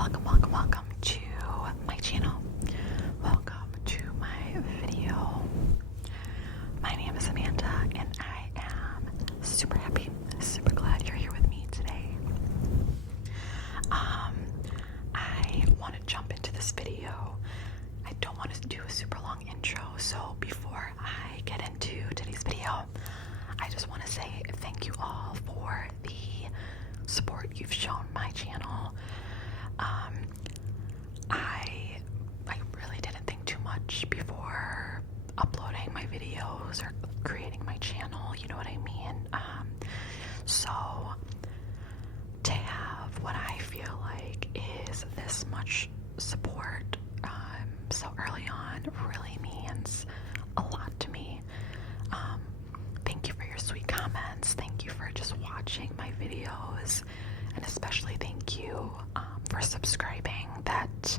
Welcome to my channel. Welcome to my video. My name is Amanda and I am super happy, super glad you're here with me today. I want to jump into this video. I don't want to do a super long intro, so before I get into today's video, I just want to say thank you all for the support you've shown my channel. I really didn't think too much before uploading my videos or creating my channel, you know what I mean? So to have what I feel like is this much support so early on really means a lot to me. Thank you for your sweet comments. Thank you for just watching my videos, and especially thank you for subscribing. That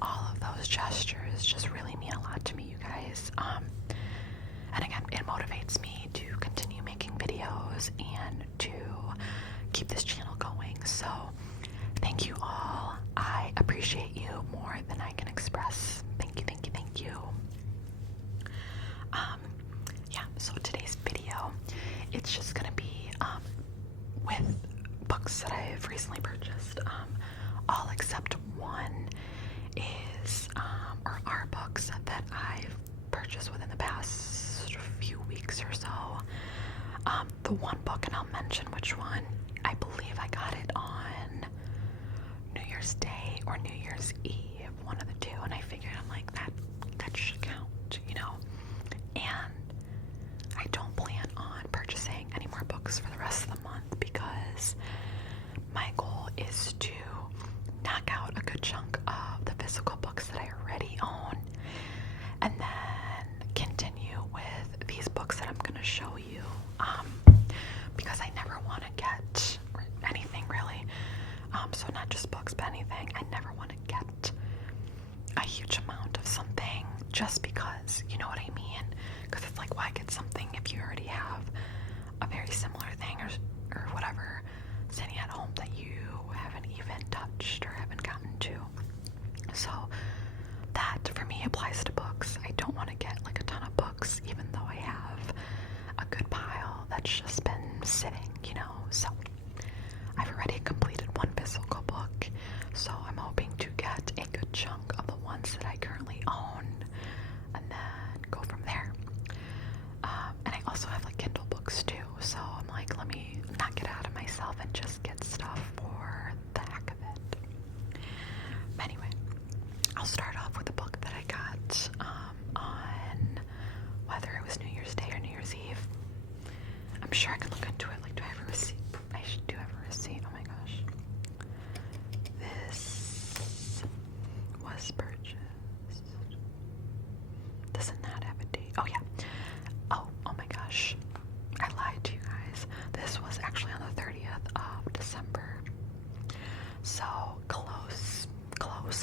all of those gestures just really mean a lot to me, you guys. And again, it motivates me to continue making videos and to keep this channel going. So thank you all. I appreciate you more than I can express. Thank you, thank you, thank you. Yeah, so today's video, it's just gonna be with books that I've recently purchased. All except one is or are books that I've purchased within the past few weeks or so. The one book, and I'll mention which one, I believe I got it on New Year's Day or New Year's Eve, one of the two, and I figured, I'm like, that should count, you know. And I don't plan on purchasing any more books for the rest of the month because my goal is to knock out a good chunk of the physical books that I already own, and then continue with these books that I'm going to show you, because I never want to get anything really, so not just books but anything. I never want to get a huge amount of something just because, you know what I mean? Because it's like, why get something if you already have a very similar thing or whatever sitting at home that you haven't even touched or haven't gotten to. So that for me applies to books. I don't want to get like a ton of books, even though I have a good pile that's just been sitting, you know. So I've already completed one physical book, so I'm hoping to get a good chunk of the ones that I currently own and then go from there. And I also have like Kindle books too, so I'm like, let me not get out of myself and just get stuff for the heck of it. Anyway, I'll start off with a book that I got on whether it was New Year's Day or New Year's Eve. I'm sure I can look into it. Like, do I have a receipt? I do have a receipt. Oh my gosh. This was purchased. Does it not have a date? Oh yeah. Oh my gosh. I lied to you guys. This was actually on the 30th of December. So close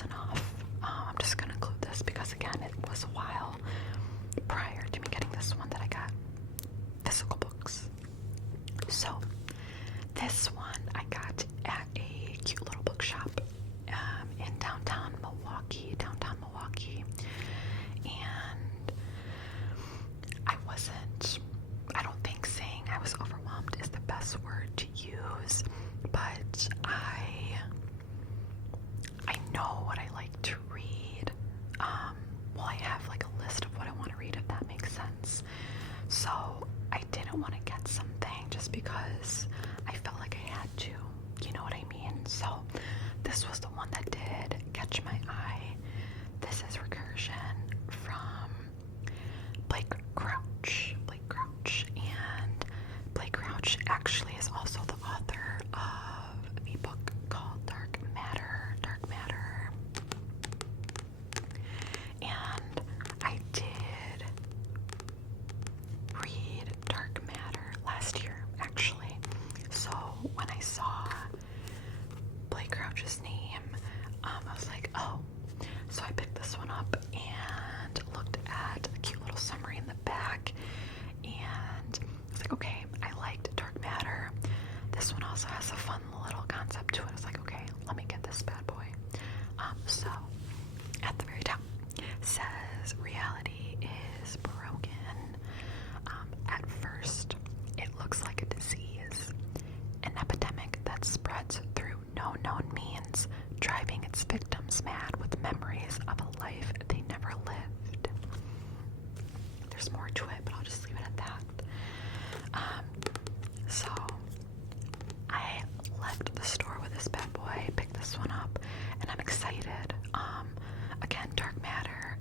enough. I'm just gonna include this because again, it was a while prior to me getting this one that I got physical books. So this one I got at a cute little bookshop in downtown Milwaukee, and I don't think saying I was overwhelmed is the best word to use, but I know what I like to read. Well, I have like a list of what I want to read, if that makes sense. So I didn't want to get something just because I felt like I had to, you know what I mean? So this was the one that did catch my eye. This is Recursion from Blake Crouch, and Blake Crouch actually is also the author of the book called Dark Matter. And I did read Dark Matter last year, actually. So when I saw Blake Crouch's name, I was like, oh. So I picked this one up and looked at the cute little summary in the back, and I was like, okay, I liked Dark Matter. This one also has a fun little concept to it. I was like, okay, let me get this bad boy. says reality is broken. At first, it looks like a disease, an epidemic that spreads through no known means, driving its victims mad with memories of a life they never lived. There's more to it, but I'll just leave it at that. So I left the store with this bad boy, picked this one up, and I'm excited. Again, Dark Matter,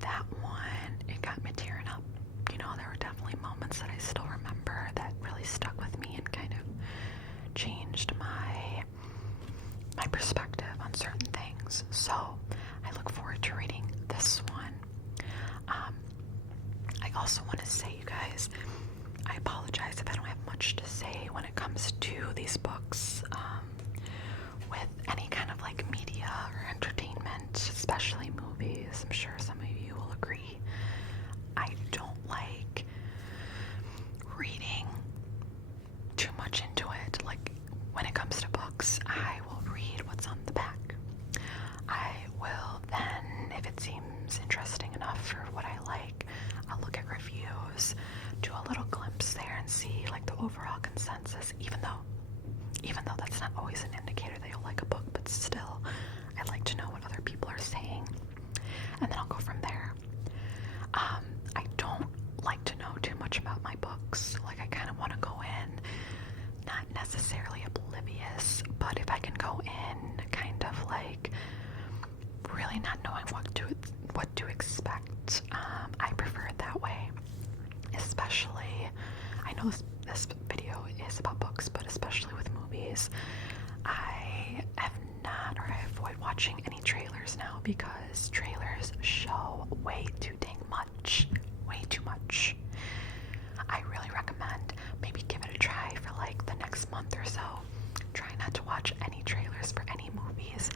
that one, it got me tearing up. You know, there were definitely moments that I still remember that really stuck with me and kind of changed my perspective on certain things. So I look forward to reading this one. I also want to say, you guys, I apologize if I don't have much to say when it comes to these books. With any kind of like media or entertainment, especially movies, I'm sure some of you will agree. I don't like reading too much into it. Like when it comes to books, I will read what's on the back. I will then, if it seems interesting enough for what I like, I'll look at reviews, do a little glimpse there and see like the overall consensus, even though that's not always an indicator that you'll like a book, but still, I like to know what other people are saying, and then I'll go from there. I don't like to know too much about my books. Like, I kind of want to go in, not necessarily oblivious, but if I can go in kind of like really not knowing what to expect, I prefer it that way. Especially, I know this video is about books, but especially with movies, I have not, or I avoid watching any trailers now because trailers show way too dang much. Way too much. I really recommend maybe give it a try for like the next month or so. Try not to watch any trailers for any movies.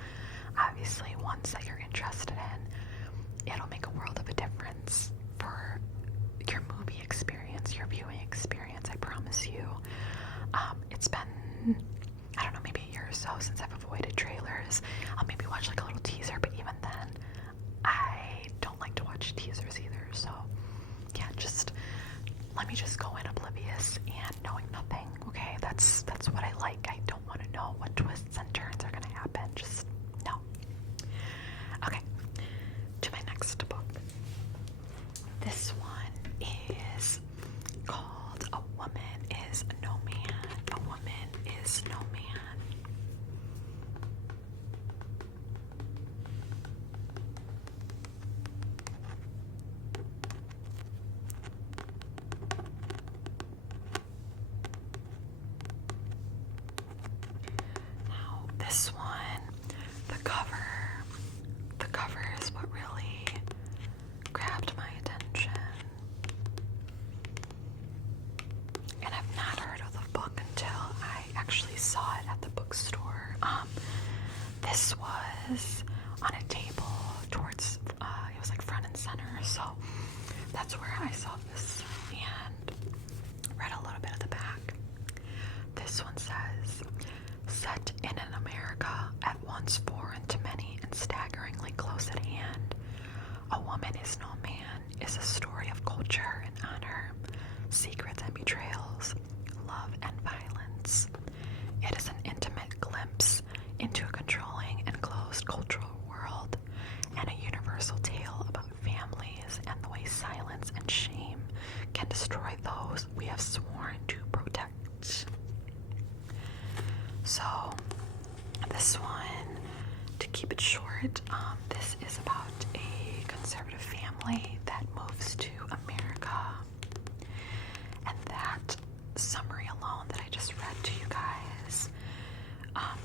Obviously, ones that you're interested in. It'll make a world of a difference for your movie experience, your viewing experience, I promise you. It's been, I don't know, maybe a year or so since I've avoided trailers. I'll maybe watch like a little teaser, but even then, I don't like to watch teasers either. So, yeah, just let me just go in oblivious and knowing nothing, okay? That's what I like. I don't want to know what twists and turns are going to happen. Just, no. Okay, to my next book. This one is called A Woman is No Man. A Woman is No Man. Now, this one, the cover is what really grabbed my attention. And I've not heard of the book until I actually saw it at the bookstore. This was on a table towards, it was like front and center, so that's where I saw this and read a little bit of the back. This one says, set in an America at once foreign to many and staggeringly close at hand, A Woman is No Man is a story of culture and honor, secrets and betrayals, love and violence. It is an intimate glimpse into a controlling and closed cultural world and a universal tale about families and the way silence and shame can destroy those we have sworn to protect. So, this one, to keep it short, this is about a conservative family that moves to America. And that summary alone that I just read to you guys,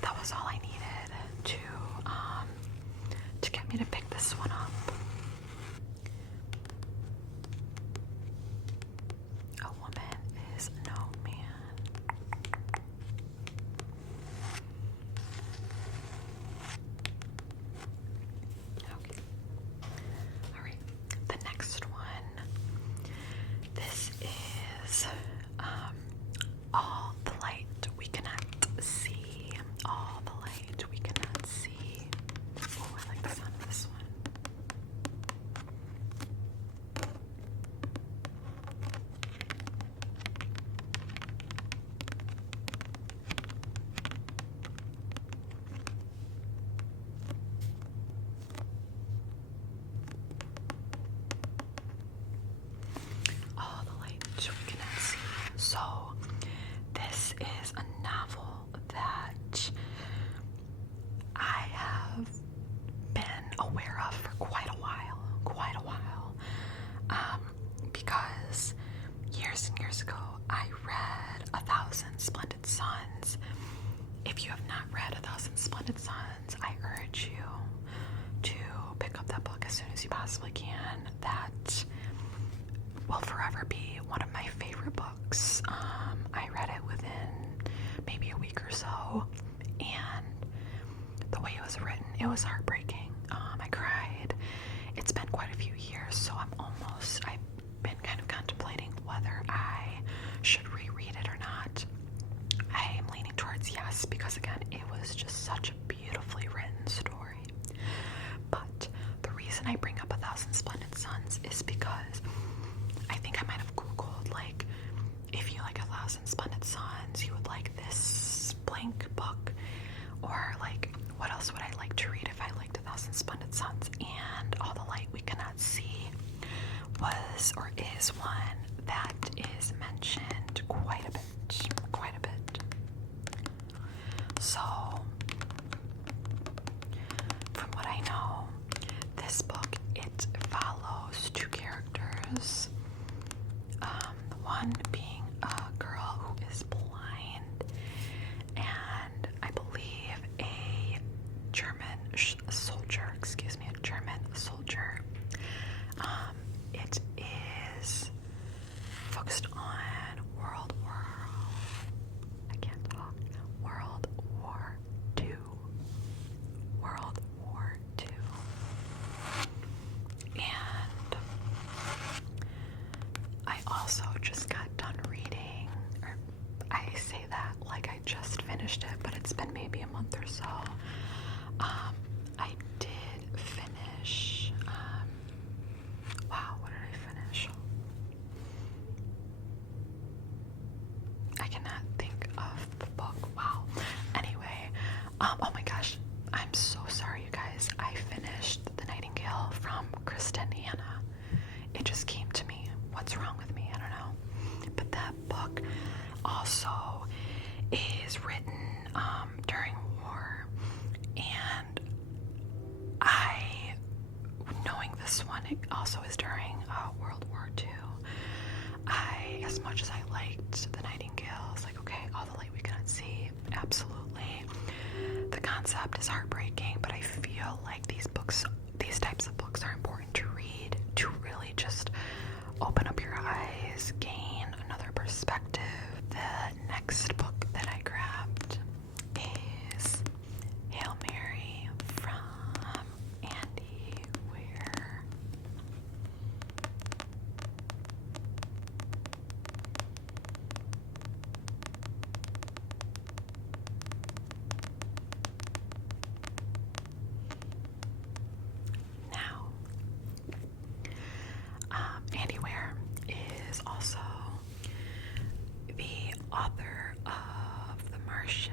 that was all I needed to get me to pick this one up. A Woman is No Man. Okay. Alright. The next one. This is All this is a novel that I have been aware of for quite a while. Because years and years ago, I read 1,000 Splendid Suns. If you have not read 1,000 Splendid Suns, I urge you to pick up that book as soon as you possibly can. That will forever be one of my favorite books. I read it within maybe a week or so, and the way it was written, it was heartbreaking. I cried. It's been quite a few years, so I've been kind of contemplating whether I should reread it or not. I am leaning towards yes, because again, it was just such a beautifully written story. But the reason I bring up 1,000 Splendid Suns is because I think I might have Googled, like, if you like 1,000 Splendid Suns, you would like this blank book, or like, what else would I like to read if I liked 1,000 Splendid Suns? And All the Light We Cannot See was or is one that is mentioned quite a bit. So, from what I know, this book, it follows two characters. One being a girl who is blind, and I believe a German soldier. It is focused on World War II. And I also just got done reading, or I say that like I just finished it, but it's been maybe a month or so. I did finish, wow, what did I finish? I cannot think of the book, wow. Anyway, oh my gosh, I'm so sorry, you guys. I finished The Nightingale from Kristen Hanna. It just came to me. What's wrong with me? I don't know. But that book also is written during war, and knowing this one, it also is during World War II. As much as I liked The Nightingale, I was like, okay, All the Light We Cannot See, absolutely. The concept is heartbreaking, but I feel like these types of books are important to read, to really just open up your eyes, gain another perspective. The next book that I grabbed is Hail Mary from Andy Weir. Now, Andy Weir is also the author of The Martian.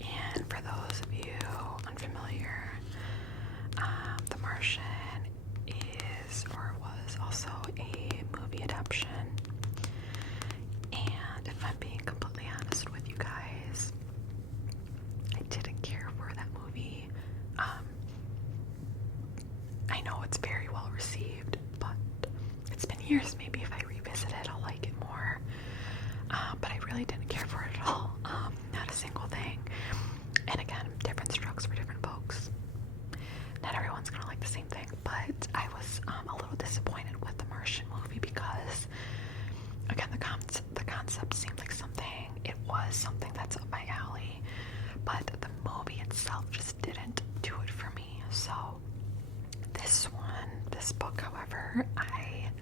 And for those of you unfamiliar, The Martian is or was also a movie adaptation. And if I'm being completely honest with you guys, I didn't care for that movie. I know it's very well received, but it's been years. Maybe if I revisit it, I'll like it more. But I really didn't care for it at all. Not a single thing. And again, different strokes for different folks. Not everyone's gonna like the same thing, but I was a little disappointed with the Martian movie because, again, the concept seemed like it was something that's up my alley, but the movie itself just didn't do it for me. So this book, however, I'm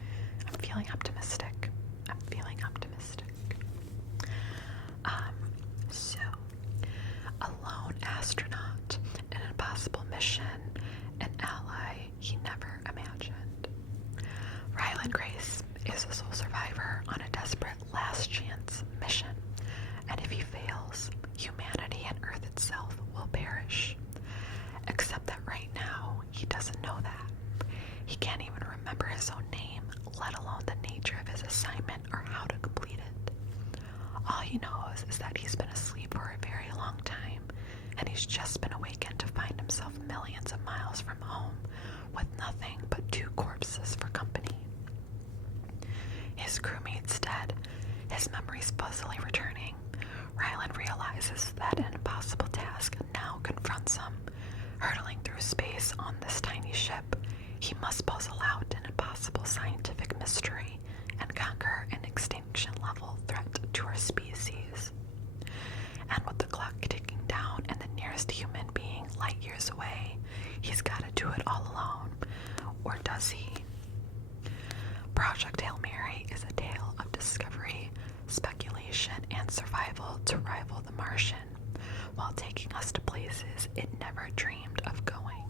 feeling optimistic. So, a lone astronaut in an impossible mission, an ally he never imagined. Ryland Grace is a sole survivor on a desperate last chance mission, and if he fails, humanity and Earth itself will perish. Except that right now, he doesn't know that. He can't even remember his own name, let alone the nature of his assignment or how to complete it. knows is that he's been asleep for a very long time, and he's just been awakened to find himself millions of miles from home with nothing but 2 corpses for company. His crewmate's dead, his memories fuzzily returning. Ryland realizes that an impossible task now confronts him. Hurtling through space on this tiny ship, he must puzzle out an impossible scientific mystery and conquer an extinction-level threat to our species. And with the clock ticking down and the nearest human being light years away, he's got to do it all alone. Or does he? Project Hail Mary is a tale of discovery, speculation, and survival to rival The Martian, while taking us to places it never dreamed of going.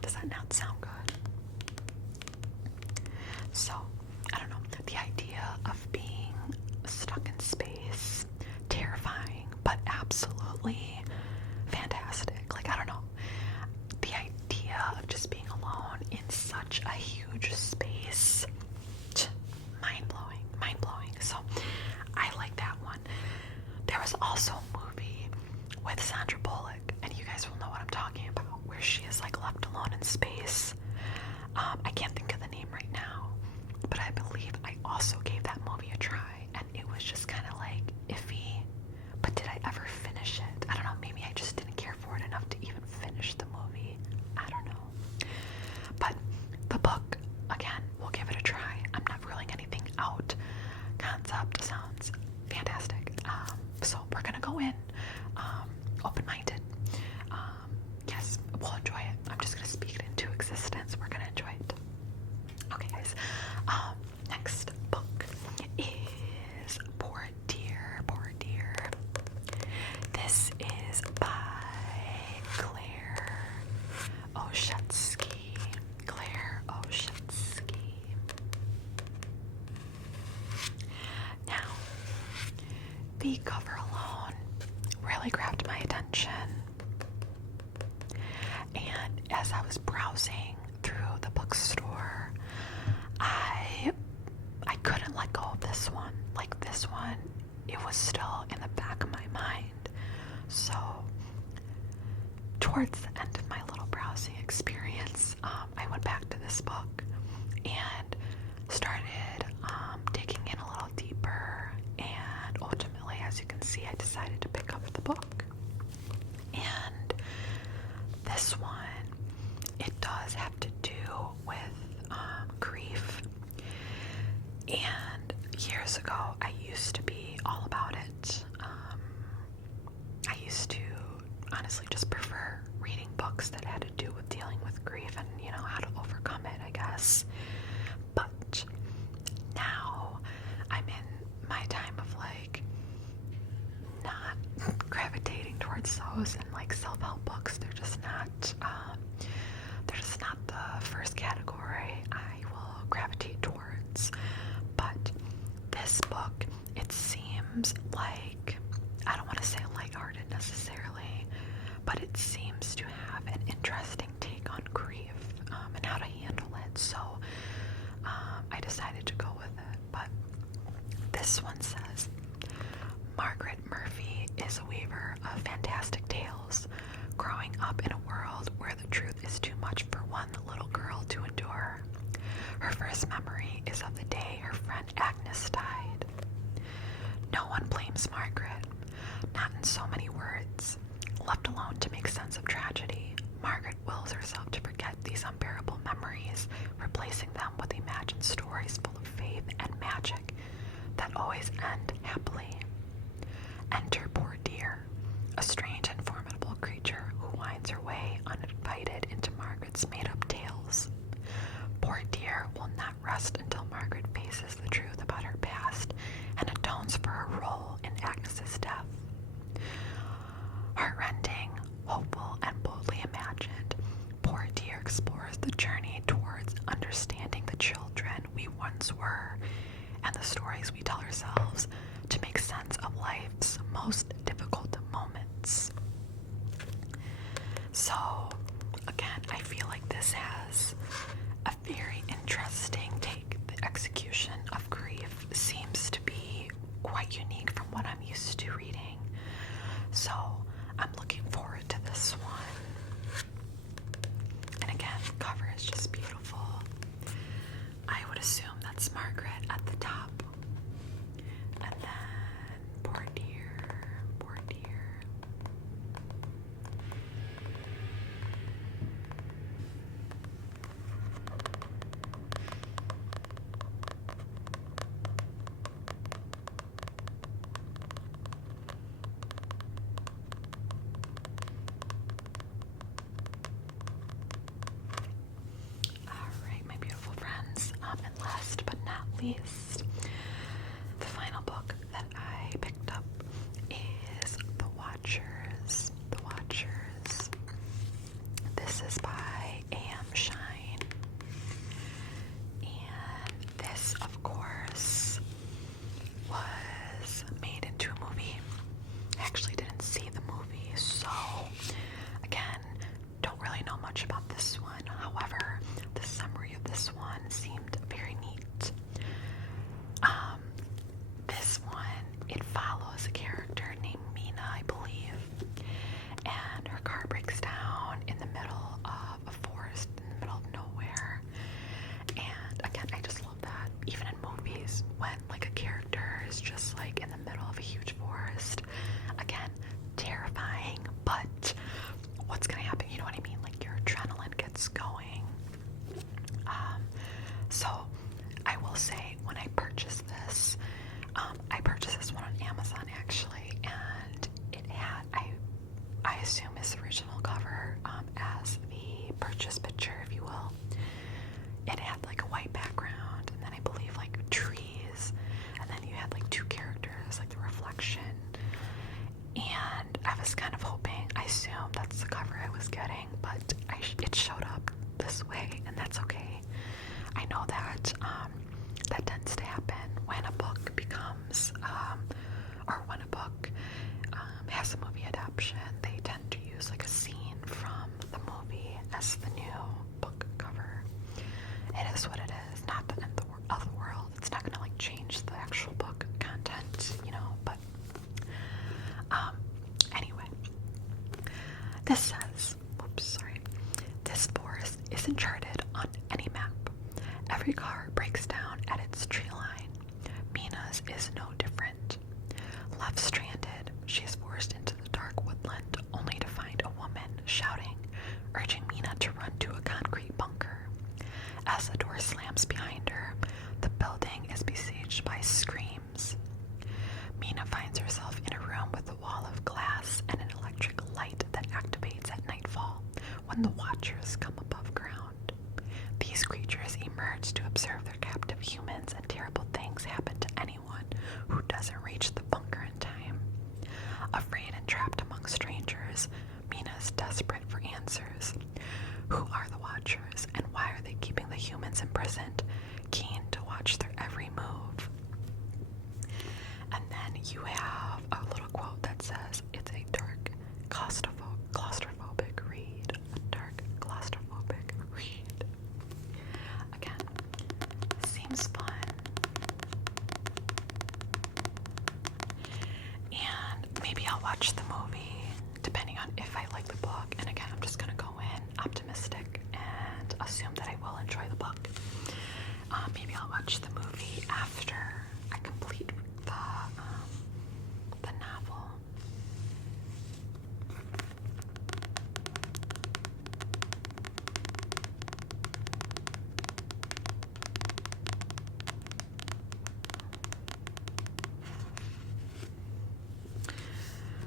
Does that not sound good? So, I don't know, the idea of being stuck in space, terrifying, but absolutely fantastic. Like, I don't know, the idea of just being alone in such a huge space, mind-blowing, mind-blowing. So, I like that one. There was also a movie with Sandra Bullock, and you guys will know what I'm talking about, where she is like left alone in space. I can't think of the name right now, but I believe I also gave that movie a try, and it was just kind of like iffy. But did I ever finish it? I don't know, maybe I just didn't care for it enough to even finish the movie. I don't know. But the book, again, we'll give it a try. I'm not ruling anything out. Concept sounds fantastic. So we're gonna go in open-minded. Yes, we'll enjoy it. I'm just gonna speak it into existence. We're gonna enjoy it. Okay, guys. Next book is Poor Dear, Poor Dear. This is by Claire Oshetsky. Claire Oshetsky. Now, the cover alone really grabbed my attention. And as I was browsing through the bookstore, I couldn't let go of this one. Like, this one, it was still in the back of my mind. So, towards the end of my little browsing experience, I went back to this book and started digging in a little deeper, and ultimately, as you can see, I decided to pick up the book. And this one, it does have to do with grief. And years ago, I used to be all about it. I used to honestly just prefer reading books that had to do with dealing with grief and, you know, how to overcome it, I guess. But now I'm in my time of like not gravitating towards those, and like self-help books, they're just not the first category I will gravitate towards. But this book, it seems like, I don't want to say lighthearted necessarily, but it seems to have an interesting take on grief and how to handle it. So I decided to go with it. But this one says, Margaret Murphy is a weaver of fantastic tales, growing up in a world where the truth is too much for one little girl to endure. Her first memory is of the day her friend Agnes died. No one blames Margaret, not in so many words. Left alone to make sense of tragedy, Margaret wills herself to forget these unbearable memories, replacing them with imagined stories full of faith and magic that always end happily. Enter Poor Dear, a strange and formidable creature who winds her way uninvited into Margaret's made-up tales. Poor Dear will not rest until Margaret faces the truth about her past and atones for her role in Agnes's death. Heartrending, hopeful, and boldly imagined, Poor Dear explores the journey towards understanding the children we once were and the stories we tell ourselves to make sense of life's most difficult moments. So, again, I feel like this has a very interesting take. The execution of grief seems to be unique from what I'm used to reading. So I'm looking forward to this one. And again, the cover is just beautiful. I would assume that's Margaret at the top. And then poor dear, poor dear. Alright, my beautiful friends, and last but not least, the final book that I picked up is The Watchers. The Watchers. This is by A.M. Shine. And this, of course, was made into a movie. I actually didn't see the movie, so again, don't really know much about this one. However, the summary of this one seemed very neat. This one, it follows a character named Mina, I believe, and her car breaks down in the middle of a forest, in the middle of nowhere. And again, I just love that. Even in movies, when like a character is just like in the middle of a huge forest, again, terrifying, but what's gonna happen? You know what I mean? Like your adrenaline gets going. So I will say, when I purchased this one on Amazon actually, and it had, I assume his original cover as the purchase picture, if you will. It had like a white background, and then I believe like trees, and then you had like two characters, like the reflection. And I was kind of hoping, I assumed that's the cover I was getting, but it showed up this way, and that's okay. I know that that tends to happen when a book becomes, or when a book has a movie adaptation. They tend to use like a scene from the movie as the new book cover. It is what it is. Not the end of the world. It's not gonna like change the actual book content, you know. But anyway, this says, oops, sorry. This forest isn't charted on any map. Every car breaks down at its tree line. Mina's is no different. Left stranded, she is forced into the dark woodland only to find a woman shouting, urging Mina to run to a concrete bunker. As the door slams behind her, the building is besieged by screams. Mina finds herself in a room with a wall of glass and an electric light that activates at nightfall when the Watchers come above ground. These creatures emerge to observe their captive humans, and terrible things happen to anyone who doesn't reach the bunker in time. Afraid and trapped among strangers, Mina is desperate for answers. Who are the Watchers, and why are they keeping the humans imprisoned, keen to watch their every move? And then you have a little quote that says, it's a dark, claustrophobic read. A dark, claustrophobic read. Again, seems fun. And maybe I'll watch the movie, depending on if I like the book. And again, I'm just going to go in optimistic and assume that I will enjoy the book. Maybe I'll watch the movie after I complete the novel.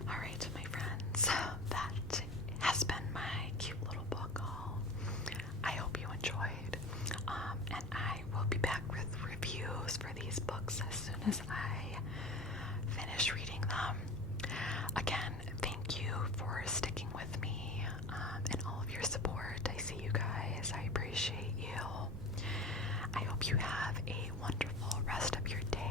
Alright, my friends, that has been my cute little book haul. I hope you enjoyed, and I will be back with reviews for these books as soon as I finish reading them. Again, thank you for sticking with me and all of your support. I see you guys. I appreciate you. I hope you have a wonderful rest of your day.